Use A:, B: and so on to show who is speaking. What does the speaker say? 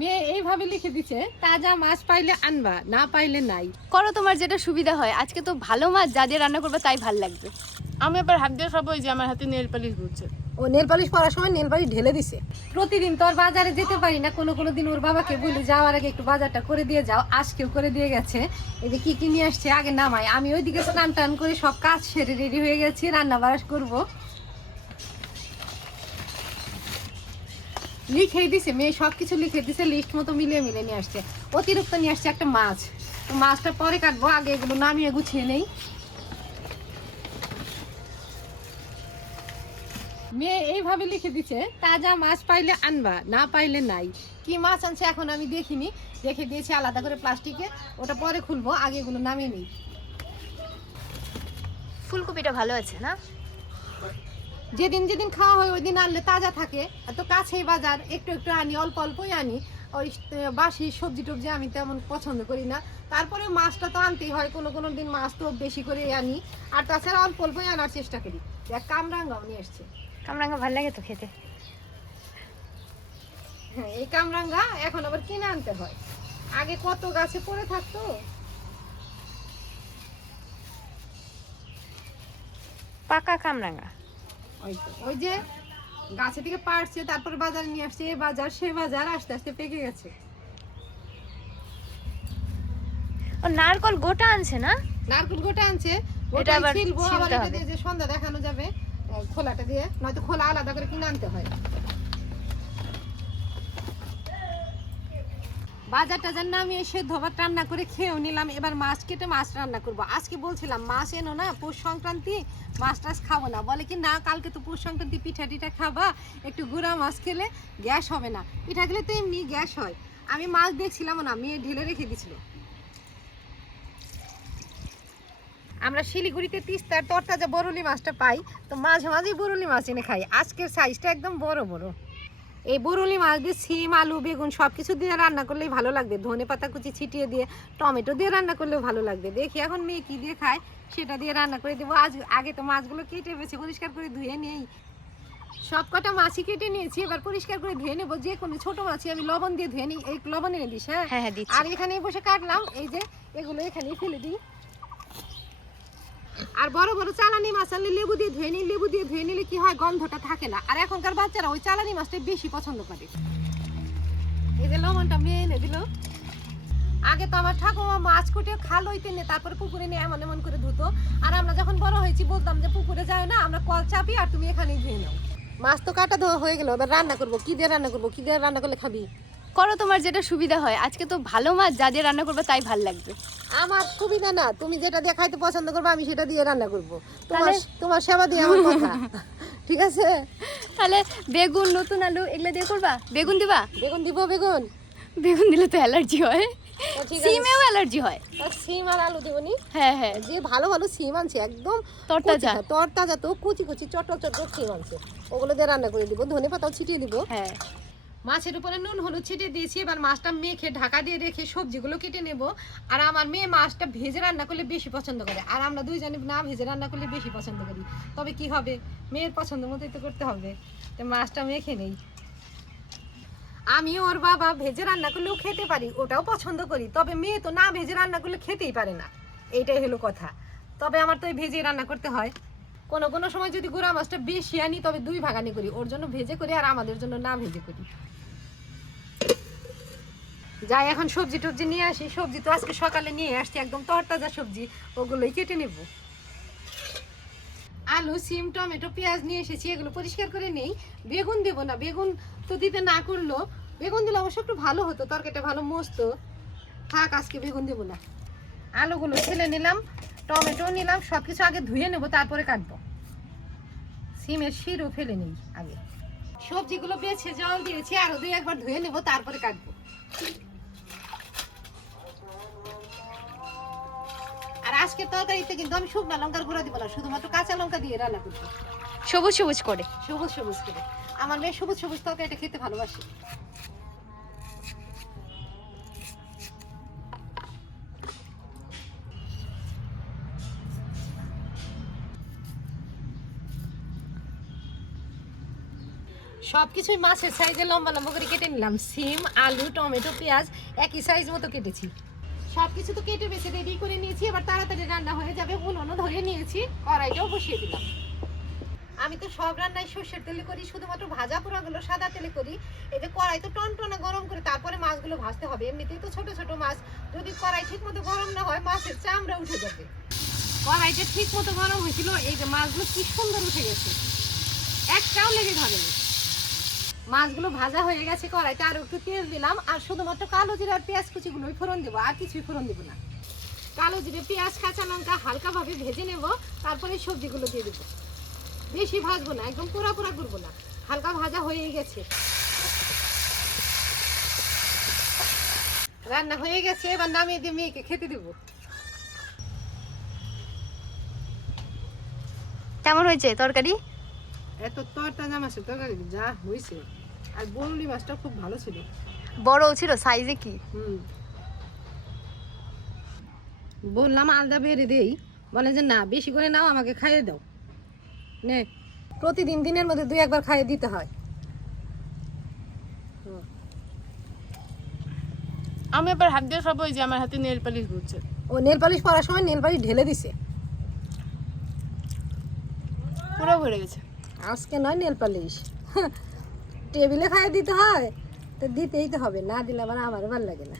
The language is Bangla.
A: মেয়ে এইভাবে লিখে দিছে তাজা মাছ পাইলে আনবা না পাইলে নাই।
B: করো তোমার যেটা সুবিধা হয় আজকে তো ভালো মাছ যা দিয়ে রান্না করবে তাই ভালো লাগবে।
C: আমি এবার হাত দিয়ে খাব এই যে আমার হাতে নেল পালিশ ঘুরছে।
A: ও নেল পালিশ করার সময় নেল পালিশ ঢেলে দিছে। প্রতিদিন তো আর বাজারে যেতে পারি না কোনো কোনো দিন ওর বাবাকে বলি যাওয়ার আগে একটু বাজারটা করে দিয়ে যাও আজকেও করে দিয়ে গেছে। এই যে কি কি নিয়ে আসছে? আগে নামাই আমি ওইদিকে স্নান টান করে সব কাজ সেরে রেডি হয়ে গেছি রান্না বাড়াস করব। লিখেই দিছে, মেয়ে সব কিছু লিখে দিছে লিস্ট মতো মিলিয়ে মিলে নিয়ে আসছে। অতিরিক্ত নিয়ে আসছে একটা মাছ। মাছটা পরে কাটবো, আগে এগুলো নামিয়ে গুছিয়ে নেই। মেয়ে এইভাবে লিখে দিছে, তাজা মাছ পাইলে আনবা, না পাইলে নাই। কি মাছ আনছে এখন আমি দেখিনি। রেখে দিয়েছি আলাদা করে প্লাস্টিকে, ওটা পরে খুলবো, আগে এগুলো নামিয়ে নিই।
B: ফুলকপিটা ভালো আছে না?
A: যেদিন যেদিন খাওয়া হয় ওই দিন আনলে তাজা থাকে। আর তো কাছেই বাজার একটু একটু আনি অল্প অল্পই আনি। ওই বাসি সবজি টবজি আমি তেমন পছন্দ করি না। তারপরে মাছটা তো আনতেই হয় কোনো কোনো দিন মাছ তো বেশি করে আনি। আর তাছাড়া অল্প অল্পই আনার চেষ্টা করি। দেখ কামরাঙ্গাও নিয়ে এসছে।
B: কামরাঙ্গা ভালো লাগে তো খেতে।
A: হ্যাঁ এই কামরাঙ্গা এখন আবার কিনে আনতে হয়। আগে কত গাছে পড়ে থাকতো?
B: পাকা কামরাঙ্গা।
A: ওই তো ওই যে গাছে থেকে পাড়ছে তারপর বাজারে নিয়ে আসছে এ বাজার সে বাজার আস্তে আস্তে পেকে গেছে।
B: ও নারকল গোটা আনছে না?
A: নারকল গোটা আনছে ওটা ছিলবো আবার এটা দিয়ে যে সন্ধ্যা দেখানো যাবে খোলাটা দিয়ে নয়তো খোলা আলাদা করে কিনে আনতে হয়। বাজার টাজার নামিয়ে সেদ্ধ ভাত রান্না করে খেয়েও নিলাম। এবার মাছ কেটে মাছ রান্না করব। আজকে বলছিলাম, মাছ এনো না, পৌষ সংক্রান্তি, মাছ টাছ খাব না। বলে কি, না, কালকে তো পৌষ সংক্রান্তি, পিঠা টিঠা খাবা, একটু গুঁড়া মাছ খেলে গ্যাস হবে না। পিঠা খেলে তো এমনি গ্যাস হয়। আমি মাছ দেখছিলাম না, মেয়ে ঢেলে রেখে দিছিল। আমরা শিলিগুড়িতে তিস্তার তরতাজা বরুলি মাছটা পাই, তো মাঝে মাঝেই বরুলি মাছ এনে খাই। আজকের সাইজটা একদম বড় বড়। এই বরুলি মাছ দিয়ে সিম আলু বেগুন সব কিছু দিয়ে রান্না করলেই ভালো লাগবে। ধনে পাতা কুচি ছিটিয়ে দিয়ে টমেটো দিয়ে রান্না করলেও ভালো লাগবে। দেখি এখন মেয়ে কী দিয়ে খায় সেটা দিয়ে রান্না করে দেবো। আজ আগে তো মাছগুলো কেটে বেছে পরিষ্কার করে ধুয়ে নেই। সব কটা মাছই কেটে নিয়েছি এবার পরিষ্কার করে ধুয়ে নেব। যে কোনো ছোট মাছই আমি লবণ দিয়ে ধুয়ে নিই। এই লবণ এনে দিস হ্যাঁ?
B: হ্যাঁ হ্যাঁ
A: আর এখানে বসে কাটলাম। এই যে এগুলো এখানেই ফেলে দিই। আর বড় বড় চালানি মাছ আনলে লেবু দিয়ে ধুয়ে নিই, লেবু দিয়ে ধুয়ে নিলে কি হয়, গন্ধটা থাকে না। আর এখনকার বাচ্চারা ওই চালানি মাছটা বেশি পছন্দ করে। এই যে লবণটা মেয়ে এনে দিল। আগে তো আমার ঠাকুমা মাছ কুটে খাল হইতে নে, তারপরে পুকুরে নিয়ে এমন এমন করে ধুতো। আর আমরা যখন বড় হয়েছি বলতাম যে পুকুরে যায় না, আমরা কল চাপি আর তুমি এখানেই ধুয়ে নাও। মাছ তো কাটা ধোয়া হয়ে গেল, এবার রান্না করব। কি দিয়ে রান্না করব? কি দিয়ে রান্না করলে খাবি?
B: করো তোমার যেটা সুবিধা হয়। আজকে তো ভালো মাছ যা দিয়ে রান্না করবে তাই ভালো লাগবে।
A: আমার সুবিধা না তুমি যেটা দিয়ে খাইতে পছন্দ করবে আমি সেটা দিয়ে রান্না করব। তোমার? তোমার সেবা দিয়ে আমার কথা। ঠিক আছে?
B: তাহলে বেগুন নতুন আলু এগুলো দিয়ে করবা? বেগুন দিবা?
A: বেগুন দিব বেগুন।
B: বেগুন দিলে তো অ্যালার্জি হয়। সিমেও অ্যালার্জি হয়।
A: সিম আর আলু দিবনি
B: হ্যাঁ হ্যাঁ।
A: যে ভালো ভালো সিম আনছে একদম
B: তরতাজা।
A: তরতাজা তো কুচি কুচি চটল চটল সিম আনছে। ওগুলো দিয়ে রান্না করে দিব ধনে পাতাও ছিটিয়ে দিব।
B: হ্যাঁ।
A: মাছের উপরে নুন, হলুদ ছিটিয়ে দিয়েছি, এবার মাছটা মেখে ঢাকা দিয়ে রেখে সবজিগুলো কেটে নেব। আর আমার মেয়ে মাছটা ভেজে রান্না করলে বেশি পছন্দ করে, আর আমরা দুইজনে না ভেজে রান্না করলে বেশি পছন্দ করি। তবে কি হবে? মেয়ের পছন্দ মতোই তো করতে হবে। তো মাছটা মেখে নেই। আমি ওর বাবা ভেজে রান্না করলেও খেতে পারি, ওটাও পছন্দ করি। তবে মেয়ে তো না ভেজে রান্না করলে খেতেই পারে না। এইটাই হলো কথা। তবে আমার তো ভেজে রান্না করতে হয়। কোনো কোনো সময় যদি গুঁড়া মাছটা বেশি আনি, তবে দুই ভাগানি করি। ওর জন্য ভেজে করি আর আমাদের জন্য না ভেজে করি। যাই, এখন সবজি টবজি নিয়ে আসি। সবজি তো আজকে সকালে নিয়ে আসছি, একদম তরতাজা সবজি। ওগুলোই কেটে নেব। আলু, সিম, টমেটো, পেঁয়াজ নিয়ে এসেছি, এগুলো পরিষ্কার করে নেই। বেগুন দেব না, বেগুন তো দিতে না করল। বেগুন দিলে অবশ্য একটু ভালো হতো, তরকারিটা ভালো মস্ত। থাক, আজকে বেগুন দেবো না। আলুগুলো ছেলে নিলাম। টমেটো নিলাম সব কিছু আগে ধুয়ে নেব তারপরে কাটবো। সিমের শিরও ফেলে নেই আগে। সবজিগুলো বেছে জল দিয়েছি আরও দুই একবার ধুয়ে নেব তারপরে কাটবো। আর আজকে তরকারিতে কিন্তু আমি শুকনো লঙ্কার গুঁড়া দিব না শুধুমাত্র কাঁচা লঙ্কা দিয়ে রান্না করব।
B: সবুজ সবুজ করে।
A: সবুজ সবুজ করে। আমার মেয়ে সবুজ সবুজ তরকারিটা খেতে ভালোবাসে। সব কিছুই মাছের সাইজে লম্বা লম্বা করে কেটে নিলাম। সিম, আলু, টমেটো, পেঁয়াজ, একই সাইজ মতো কেটেছি। সব কিছু তো কেটে বেছে রেডি করে নিয়েছি, এবার তাড়াতাড়ি রান্না হয়ে যাবে। উনুনও ধরে নিয়েছি, কড়াইটাও বসিয়ে দিলাম। আমি তো সব রান্নায় সর্ষের তেলে করি, শুধুমাত্র ভাজা পোড়াগুলো সাদা তেলে করি। এই যে কড়াই তো টনটনা গরম করে, তারপরে মাছগুলো ভাজতে হবে। এমনিতেই তো ছোট ছোট মাছ, যদি কড়াই ঠিক মতো গরম না হয়, মাছের চামড়া উঠে যাবে। কড়াইটা ঠিক মতো গরম হয়েছিল, এই যে মাছগুলো কি সুন্দর উঠে গেছে। একটাও লেগে ধরেনি। মাছগুলো ভাজা হয়ে গেছে কড়াইতে আর একটু তেল দিলাম আর শুধুমাত্র কালো জিরা আর পেঁয়াজ কুচিগুলোই ফোড়ন দেবো আর কিছুই ফোড়ন দেবো না। কালো জিরে পেঁয়াজ কাঁচা লঙ্কা হালকাভাবে ভেজে নেব তারপরে সবজিগুলো দিয়ে দেবো। বেশি ভাজবো না একদম পোড়া পোড়া করব না হালকা ভাজা হয়ে গেছে। রান্না হয়ে গেছে এবার নামিয়ে দিয়ে মেয়েকে খেতে দেবো।
B: কেমন হয়েছে তরকারি?
A: এত তরতাজা মাছের তরকারি যা হয়েছে আর বরুলি মাছটা খুব ভালো ছিল।
B: বড় ছিল সাইজে কি?
A: হুম। বললাম আলাদা বেড়ে দেই। বলে যে না বেশি করে নাও আমাকে খাইয়ে দাও। নে প্রতিদিন দিনের মধ্যে দুই একবার খাইয়ে দিতে হয়। হুম।
C: আমি আবার হাত দিয়ে খাব এই যে আমার হাতে নেল পালিশ ঘুরছে।
A: ও নেল পালিশ পরার সময় নেল পালিশ ঢেলে দিছে।
C: পুরো ভরে গেছে।
A: আজকে নয় নেল পালিশ। টেবিলে খাইয়ে দিতে হয়, তো দিতেই তো হবে, না দিলে আবার আমার ভালো লাগে না।